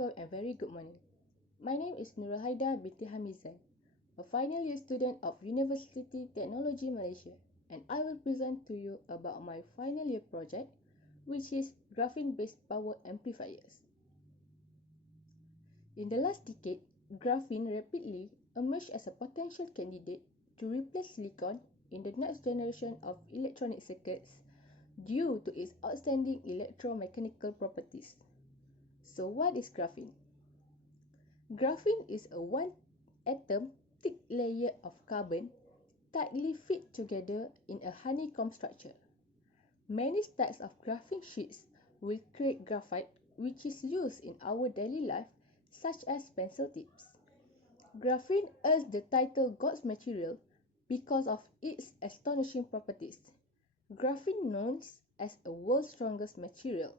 Assalamualaikum and very good morning. My name is Haidah binti Hamizan, a final year student of Universiti Teknologi Malaysia, and I will present to you about my final year project, which is graphene-based power amplifiers. In the last decade, graphene rapidly emerged as a potential candidate to replace silicon in the next generation of electronic circuits due to its outstanding electromechanical properties. So what is graphene? Graphene is a one-atom thick layer of carbon tightly fit together in a honeycomb structure. Many stacks of graphene sheets will create graphite, which is used in our daily life, such as pencil tips. Graphene earns the title God's material because of its astonishing properties. Graphene known as a world's strongest material.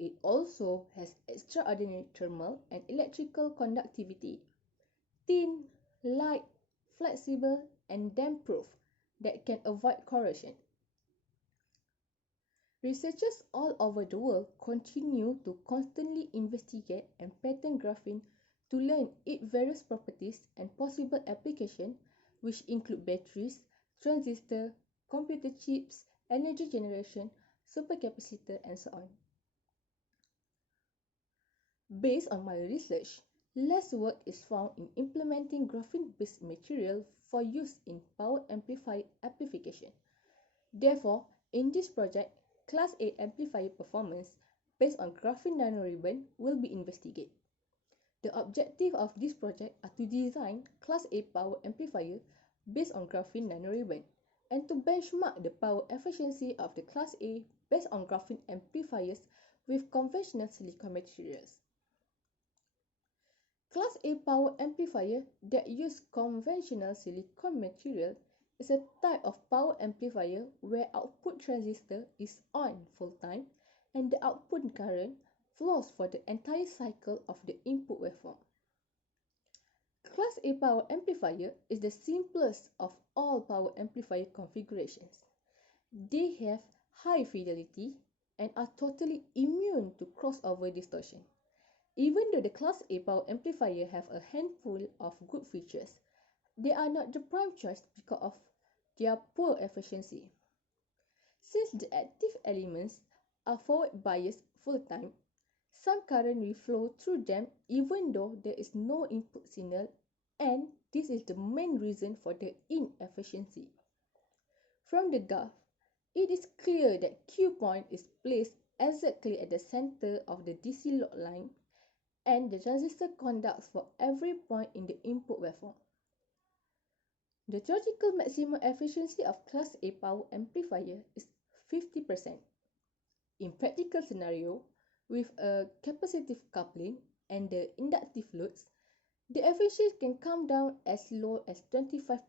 It also has extraordinary thermal and electrical conductivity, thin, light, flexible, and damp-proof that can avoid corrosion. Researchers all over the world continue to constantly investigate and patent graphene to learn its various properties and possible applications, which include batteries, transistors, computer chips, energy generation, supercapacitor, and so on. Based on my research, less work is found in implementing graphene-based material for use in power amplifier amplification. Therefore, in this project, Class A amplifier performance based on graphene nanoribbon will be investigated. The objective of this project are to design Class A power amplifier based on graphene nanoribbon and to benchmark the power efficiency of the Class A based on graphene amplifiers with conventional silicon materials. Class A power amplifier that use conventional silicon material is a type of power amplifier where output transistor is on full time and the output current flows for the entire cycle of the input waveform. Class A power amplifier is the simplest of all power amplifier configurations. They have high fidelity and are totally immune to crossover distortion. Even though the Class A power amplifier have a handful of good features, they are not the prime choice because of their poor efficiency. Since the active elements are forward biased full time, some current will flow through them even though there is no input signal, and this is the main reason for the inefficiency. From the graph, it is clear that Q point is placed exactly at the center of the DC load line, and the transistor conducts for every point in the input waveform. The theoretical maximum efficiency of Class A power amplifier is 50%. In practical scenario, with a capacitive coupling and the inductive loads, the efficiency can come down as low as 25%.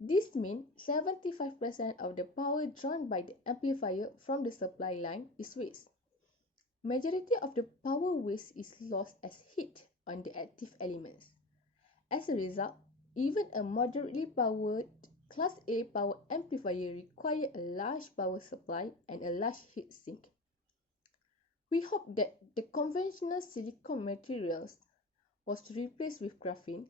This means 75% of the power drawn by the amplifier from the supply line is waste. Majority of the power waste is lost as heat on the active elements. As a result, even a moderately powered Class A power amplifier requires a large power supply and a large heat sink. We hope that the conventional silicon materials was replaced with graphene.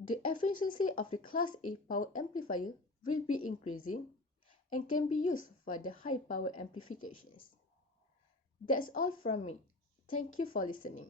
The efficiency of the Class A power amplifier will be increasing and can be used for the high power amplifications. That's all from me. Thank you for listening.